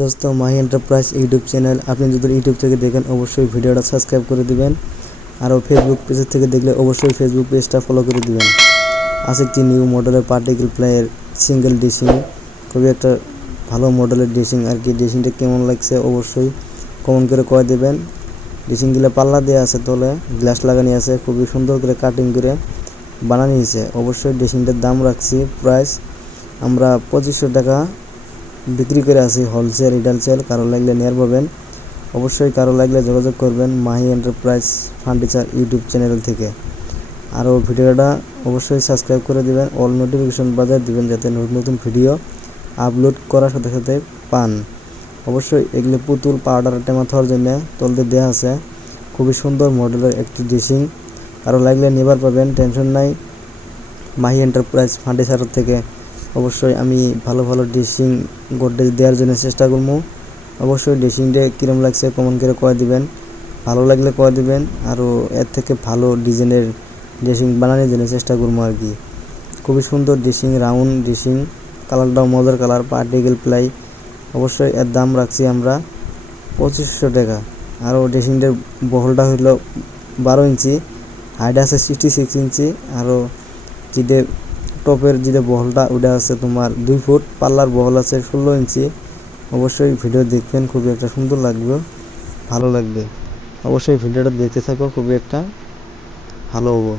দোস্ত Mahi enterprise YouTube channel আপনি যদি ইউটিউব থেকে দেখেন অবশ্যই ভিডিওটা সাবস্ক্রাইব করে দিবেন আর ফেসবুক পেজ থেকে দেখলে অবশ্যই ফেসবুক পেজটা ফলো করে দিবেন। আছে একটি নিউ মডেলের পার্টিকেল প্লেয়ার সিঙ্গেল ডিশিং, খুবই একটা ভালো মডেলের ডিশিং আর কি। ডিশিংটা কেমন লাগছে অবশ্যই কমেন্ট করে কয়ে দেবেন। ডিশিংগুলো পাল্লা দেওয়া আছে, তলে গ্লাস লাগানো আছে, খুবই সুন্দর করে কাটিং করে বানানো হয়েছে। অবশ্যই ডিশিংটার দাম রাখছি প্রাইস আমরা 2500 টাকা বিক্রি করে আছি, হোলসেল রিটেল সেল। কারো লাগলে নিয়ে পাবেন, অবশ্যই কারো লাগলে যোগাযোগ করবেন Mahi enterprise furniture YouTube channel থেকে। আরও ভিডিওটা অবশ্যই সাবস্ক্রাইব করে দিবেন, অল নোটিফিকেশন বাজায় দিবেন যাতে নতুন নতুন ভিডিও আপলোড করার সাথে সাথে পান। অবশ্যই এগুলো পুতুল পাউডার টেমা থাকার জন্য তলতে দেওয়া আছে, খুবই সুন্দর মডেলের একটি ড্রেসিং। আরও লাগলে নেবার পাবেন, টেনশন নাই। মাহি এন্টারপ্রাইজ ফার্নিচার থেকে অবশ্যই আমি ভালো ভালো ড্রেসিং গোদরেজ দেওয়ার জন্য চেষ্টা করবো। অবশ্যই ড্রেসিংটা কীরকম লাগছে কমেন্ট করে কয়ে দিবেন, ভালো লাগলে কয়ে দিবেন। আরও এর থেকে ভালো ডিজাইনের ড্রেসিং বানানোর জন্য চেষ্টা করবো আর কি। খুবই সুন্দর ড্রেসিং, রাউন্ড ড্রেসিং, কালারটাও মজার কালার, পার্টিকেল প্লাই। অবশ্যই এর দাম রাখছি আমরা 2500 টাকা। আরও ড্রেসিংটার বহলটা হইল 12 ইঞ্চি, হাইট আছে 66 ইঞ্চি। আরও যেটা টপের যেটা বহলটা ওটা আছে তোমার 2 ফুট, পাল্লার বহল আছে 16 ইঞ্চি। অবশ্যই ভিডিও দেখবেন, খুবই একটা সুন্দর লাগবে, ভালো লাগবে। অবশ্যই ভিডিওটা দেখতে থাকো, খুবই একটা ভালো হবো।